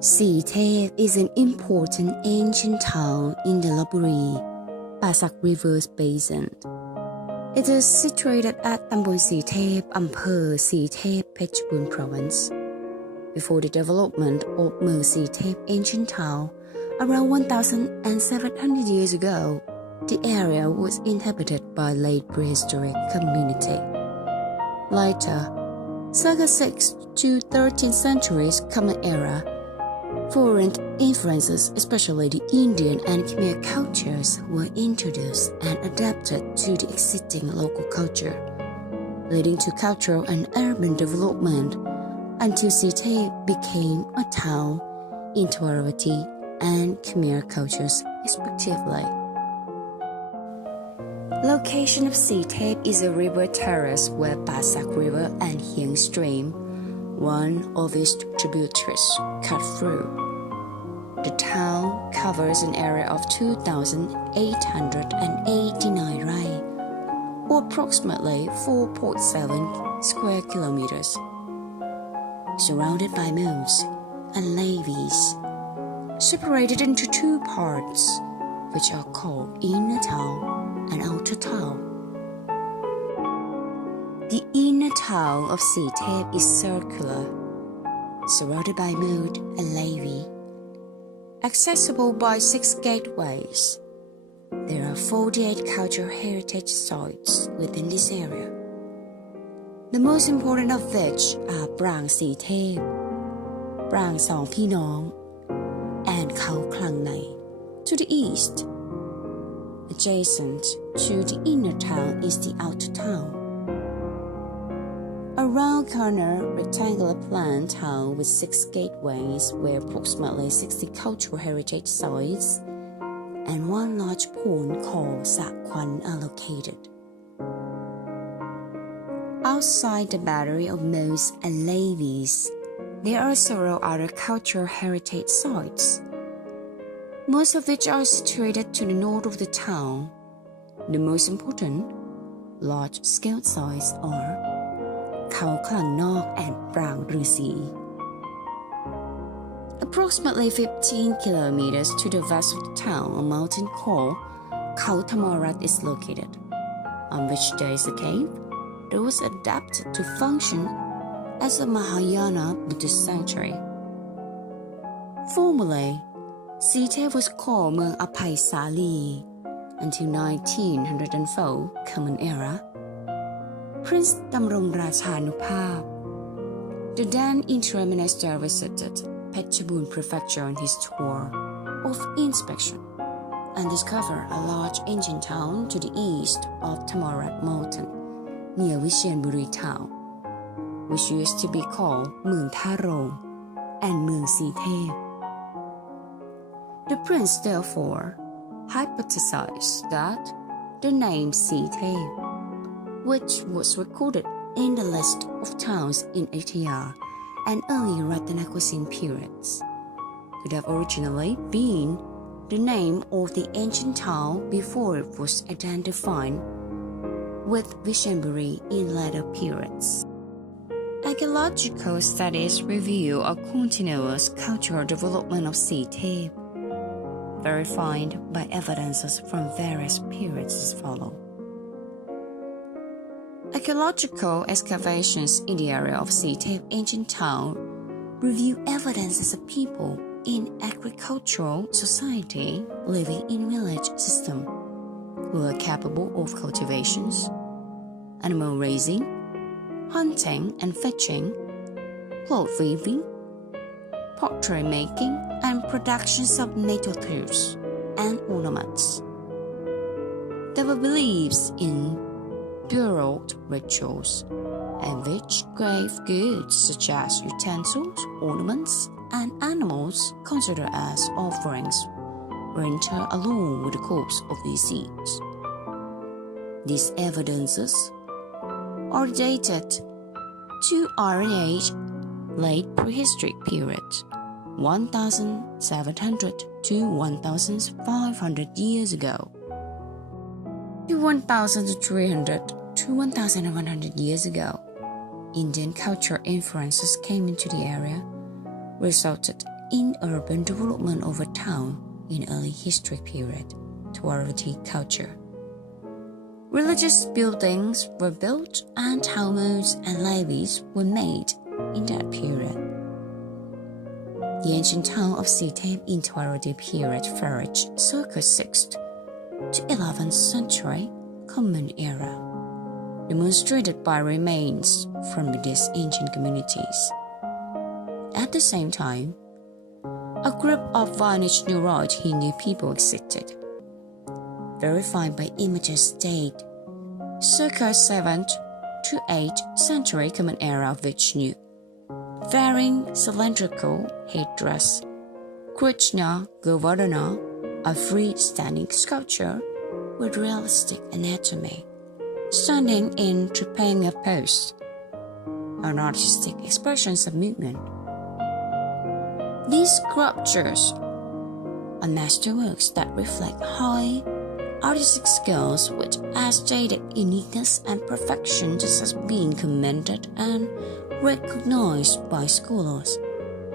Sithep is an important ancient town in the Lopburi, Pasak River's basin. It is situated at Tambon Sithep, Ampheur Sithep, Phetchabun Province. Before the development of Mung Sithep ancient town, around 1,700 years ago, the area was inhabited by late prehistoric community. Later, circa 6th to 13th centuries Common Era, foreign influences, especially the Indian and Khmer cultures, were introduced and adapted to the existing local culture, leading to cultural and urban development until Sithep became a town in Tharavati and Khmer cultures, respectively. Location of Sithep is a river terrace where Pasak River and Hieng Stream, one of its tributaries, cut through. The town covers an area of 2,889 rai, or approximately 4.7 square kilometers, surrounded by moats and levees, separated into two parts, which are called Inner Town and Outer Town. The inner town of Sithep is circular, surrounded by moat and levee, accessible by 6 gateways. There are 48 cultural heritage sites within this area, the most important of which are Prang Sithep, Prang Song Phi Nong, and Khao Klang Nai. To the east, adjacent to the inner town is the outer town, a round-corner rectangular plan town with 6 gateways where approximately 60 cultural heritage sites and one large pond called Sa Kwan are located. Outside the battery of moats and levees, there are several other cultural heritage sites, most of which are situated to the north of the town. The most important large-scale sites are Khao Klang Nok and Prang Rusi. Approximately 15 kilometers to the west of the town, a mountain called Khao Thamorat is located, on which there is a cave that was adapted to function as a Mahayana Buddhist sanctuary. Formerly, Sithep was called Mung Apai Sali until 1904 Common Era. Prince Damrong Rajanupap, the then interim minister, visited Phetchabun Prefecture on his tour of inspection and discovered a large ancient town to the east of Thamorat Mountain, near Vishenburi town, which used to be called Mung Tharong and Mung Sithep. The prince therefore hypothesized that the name Sithep, which was recorded in the list of towns in Ayutthaya and early Ratanakosin periods, could have originally been the name of the ancient town before it was identified with Vishenburi in later periods. Archaeological studies reveal a continuous cultural development of Sithep, verified by evidences from various periods as follows. Archaeological excavations in the area of Sithep ancient town reveal evidences of people in agricultural society living in village system who are capable of cultivations, animal raising, hunting and fishing, cloth weaving, pottery making, and productions of metal tools and ornaments. There were beliefs in burial rituals, in which grave goods such as utensils, ornaments, and animals considered as offerings were interred along with the corpse of the deceased. These evidences are dated to Iron Age, late prehistoric period, 1,700 to 1,500 years ago, to 1,300 to 1,100 years ago. Indian cultural influences came into the area, resulted in urban development over town in early historic period, Dwarvity culture. Religious buildings were built and talmuds and levees were made in that period. The ancient town of Sithep in Dwarvity period flourished circa 6th to 11th century Common Era, demonstrated by remains from these ancient communities. At the same time, a group of vanished Neroid Hindu people existed, verified by images dated circa 7th to 8th century Common Era of Vishnu, wearing cylindrical headdress. Krishna Govardhana, a freestanding sculpture with realistic anatomy, standing in Tripanga pose, an artistic expressions of movement. These sculptures are masterworks that reflect high artistic skills which, as stated, uniqueness and perfection just as being commended and recognized by scholars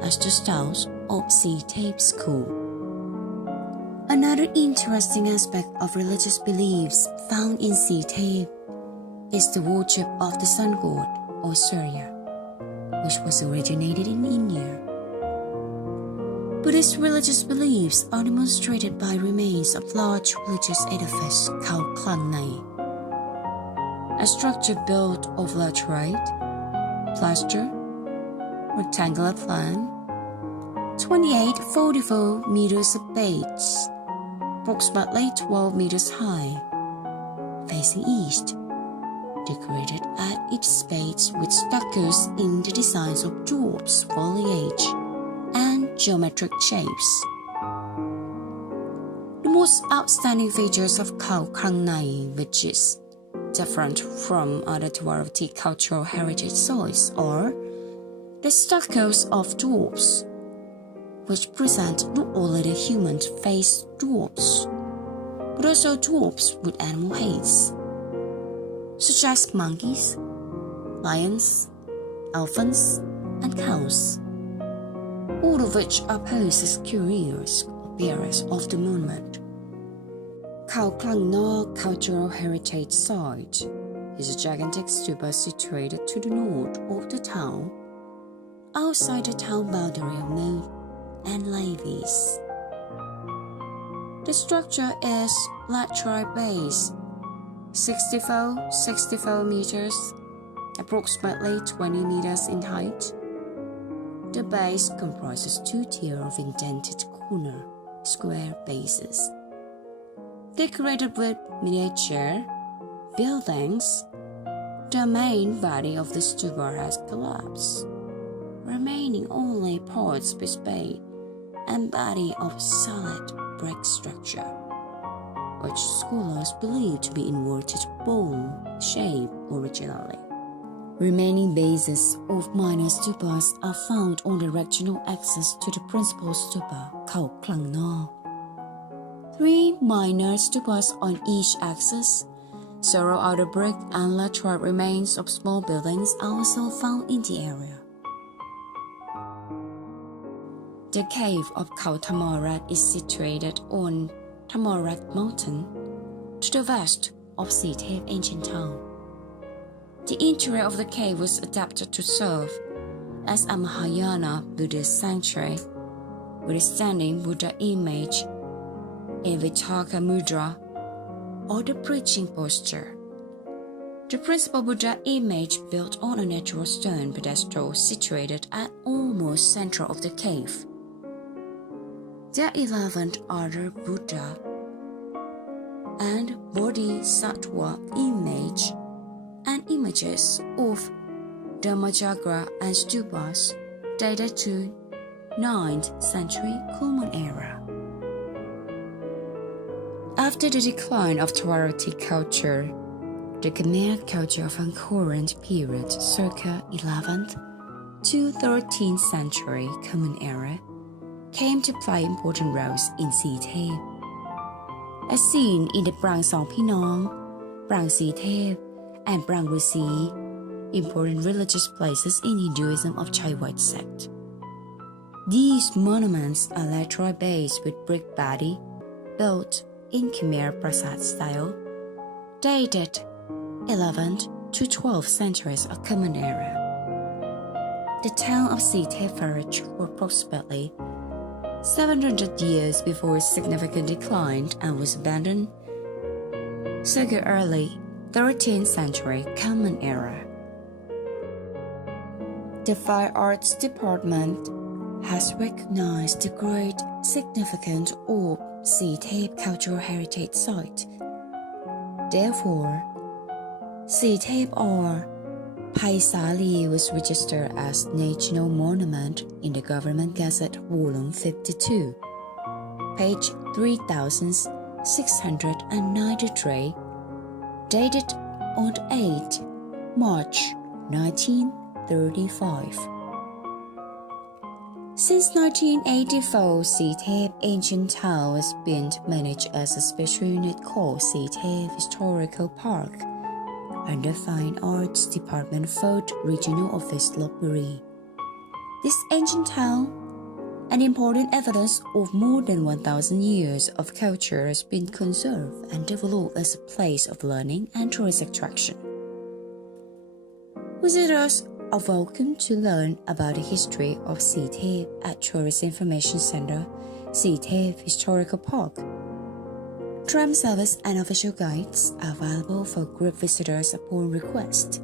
as the styles of Sithep school. Another interesting aspect of religious beliefs found in Sithep is the worship of the sun god or Surya, which was originated in India. Buddhist religious beliefs are demonstrated by remains of large religious edifice called Klang Nai, a structure built of laterite, plaster, rectangular plan, 28-44 meters of base, approximately 12 meters high, facing east, decorated at its base with stuccos in the designs of dwarfs, foliage, and geometric shapes. The most outstanding features of Khao Klang Nai, which is different from other Dwarvity cultural heritage sites, are the stuccos of dwarfs, which present not only the human face dwarfs, but also dwarfs with animal heads, such as monkeys, lions, elephants, and cows, all of which are posed as curious bearers of the monument. Khao Klang Nai Cultural Heritage Site is a gigantic stupa situated to the north of the town, outside the town boundary of moat and levees. The structure is laterite base, 64 meters, approximately 20 meters in height. The base comprises two tiers of indented corner square bases, decorated with miniature buildings. The main body of the stupa has collapsed, remaining only parts with base and body of solid brick structure, which scholars believe to be inverted bowl shape originally. Remaining bases of minor stupas are found on the regional axis to the principal stupa, Khao Klang Nai. 3 minor stupas on each axis. Several other brick and laterite remains of small buildings are also found in the area. The cave of Khao Thammarat is situated on Thammarat Mountain, to the west of Sithep ancient town. The interior of the cave was adapted to serve as a Mahayana Buddhist sanctuary, with a standing Buddha image, a Vitaka Mudra, or the preaching posture. The principal Buddha image built on a natural stone pedestal situated at almost center of the cave. There are 11 other Buddha and Bodhisattva image and images of Dhammacakra and stupas dated to 9th century Common Era. After the decline of Dwarvity culture, the Khmer culture of Angkoran period circa 11th to 13th century Common Era came to play important roles in Sithep. As seen in the Prang Song Pinong, Prang Sithep, and Prang Rusi, important religious places in Hinduism of Chai White sect. These monuments are laterite based with brick body, built in Khmer Prasat style, dated 11th to 12th centuries of Common Era. The town of Sithep flourished for approximately 700 years before its significant decline and was abandoned circa early 13th century Common Era. The Fine Arts Department has recognized the great significance of Sithep Cultural Heritage Site. Therefore, Sithep or Paisali was registered as National Monument in the Government Gazette Volume 52, page 3693, dated on 8 March 1935. Since 1984, Sithep Ancient Town has been managed as a special unit called Sithep Historical Park under Fine Arts Department 4th Regional Office, Lopburi. This ancient town, an important evidence of more than 1,000 years of culture, has been conserved and developed as a place of learning and tourist attraction. Visitors are welcome to learn about the history of Sithep at Tourist Information Center, Sithep Historical Park. Tram service and official guides are available for group visitors upon request.